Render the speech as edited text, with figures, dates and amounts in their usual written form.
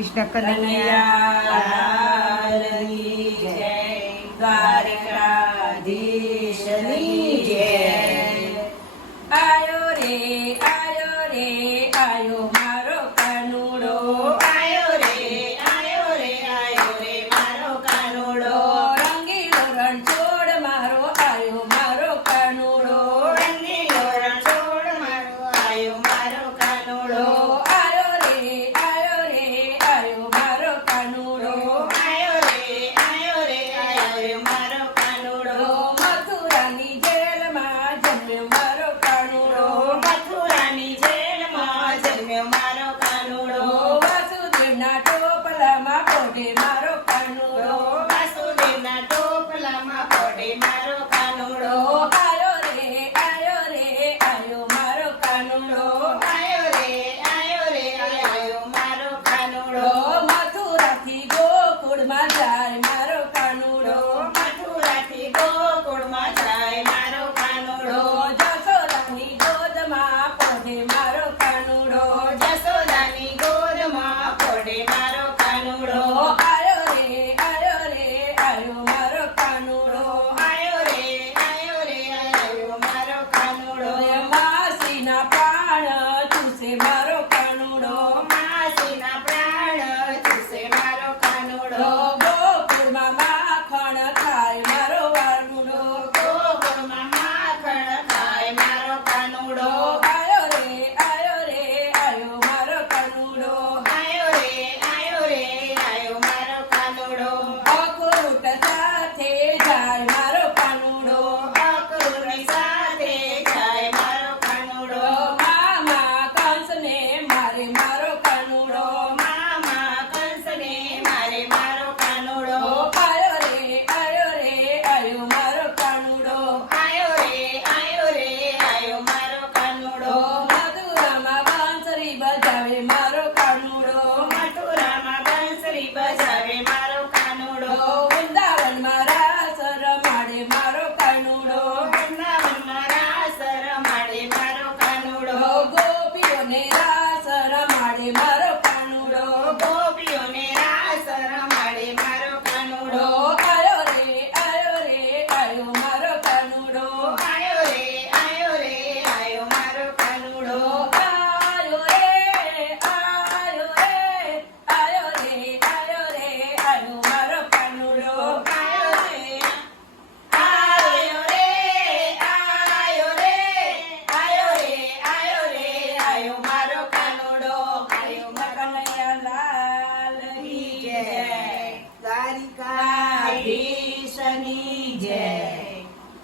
કૃષ્ણ કનૈયાની જય, દ્વારકાધીશની જય. આયો રે આયો રે આયો મારો કાનુડો, આયો રે આયો રે આયો રે મારો કાનુડો, રંગીલો રણછોડ મારો આયો મારો કાનુડો, રંગીલો રણછોડ મારો આયો મારો કાનુડો, આયો રે આયો રે આયો મારો કાનુડો, આયો રે આયો રે આયો મારો કાનુડો, મથુરાની જેલમાં જન્મ્યો મારો કાનુડો, મથુરાની જેલમાં જન્મ્યો મારો કાનુડો, વાસુદેવના ટોપલામાં પોઢે મારો કાનુડો, વાસુદેવના ટોપલામાં પડે મારો કાનુડો, આયો રે આયો રે આયો મારો કાનુડો, આયો રે આયો રે આયો મારો કાનુડો, મથુરાથી ગોકુળમાં જાય મારો કાનુડો, મથુરાથી ગોકુળમાં જાય મારો કાનુડો, જશોદાની ગોદમાં પોઢે મારો કાનુડો, જશોદાની ગોદમાં પડે મારો કાનુડો, આયો રે આયો મારો કાનુડો, આયો રે આયો મારો કાનુડો, માસીના પ્રાણ ચૂસે મારો કાનુડો, માસીના પ્રાણ ચૂસે મારો કાનુડો, ગોકુળમાં માખણ ખાય મારો વાનુડો, ગોકુળમાં માખણ ખાય મારો કાનુડો, આયો રે આયો મારો કાનુડો, આયો રે આયો મારો કાનુડો, અખરોટ સાથે જાય મારો કાનુડો, અક્રૂરની સાથે જાય મારો કાનુડો, મામા કંસને મારે મારો કાનુડો, મામા કંસને મારે મારો કાનુડો, આયો રે આયો મારો કાનુડો, આયો રે આયો મારો કાનુડો, મથુરામાં બાંસરી બજાવે મારો કાનુડો, મથુરામાં બંસરી બજાવે મારો કાનુડો, વૃંદાવનમાં રાસ રમાડે મારો કાનુડો, વૃંદાવનમાં રાસ રમાડે મારો કાનુડો, ગોપીઓને રાસ રમાડે મારો કાનુડો, ગોપીઓને રાસ રમાડે મારો કાનુડો, આયો રે આયો મારો કાનુડો, આયો રે આયો મારો કાનુડો, આયો રે આયો મારો કાનુડો, આયો રે આયો આયો મારો કાનુડો, આયો મારો કનૈયાલાલ કી જય. દ્વારિકાધીશની